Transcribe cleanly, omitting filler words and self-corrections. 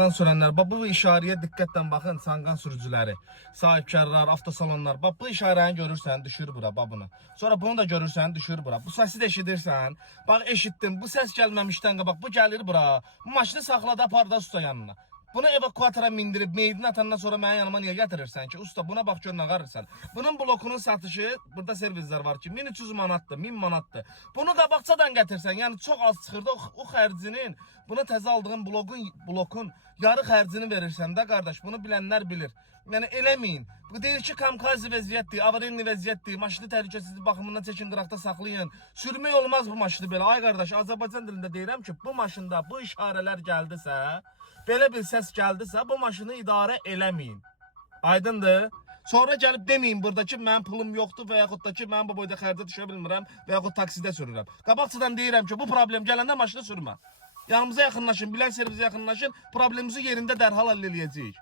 Çanqan sürənlər, bax bu işarəyə diqqətlə baxın, çanqan sürücüləri, sahibkarlar, avtosalonlar, bax bu işarəni görürsən, düşür bura, bax bunu. Sonra bunu da görürsən, düşür bura. Bu səsi də eşidirsən, bax eşitdim, bu səs gəlməmişdən qabaq, bu gəlir bura, bu maşını saxladı, apar da usta yanına. Bunu evakuatora mindirib, meydini atandan sonra mənim yanıma niyə gətirirsən ki? Usta buna bax gör nə qarırsan. Bunun blokunun satışı, burada servislər var ki, 1300 manatdır, 1000 manatdır. Bunu qabaqcadan gətirsən, yəni çox az çıxırdı o xərcinin, buna təzə aldığın blokun yarı xərcini verirsən də qardaş, bunu bilənlər bilir. Yəni eləməyin. Bu deyir ki, kamkazi vəziyyətdir, avarenli vəziyyətdir, maşını təhlükəsizlik baxımından çəkin qıraqda saxlayın. Sürmək olmaz bu maşını belə. Ay qardaş, Azərbaycan dilində deyirəm ki, bu maşında bu işarələr gəldisə, belə bir səs gəldisə, bu maşını idarə eləməyin. Aydındır? Sonra gəlib deməyin burada ki, mənim pulum yoxdur və yaxud da ki, mən bu boyda xərcə düşə bilmirəm və yaxud taksidə sürürəm. Qabaqcadan deyirəm ki, bu problem gələndə maşını sürmə. Yanımıza yaxınlaşın, bilən servisə yaxınlaşın, problemimizi yerində dərhal həll eləyəcəyik.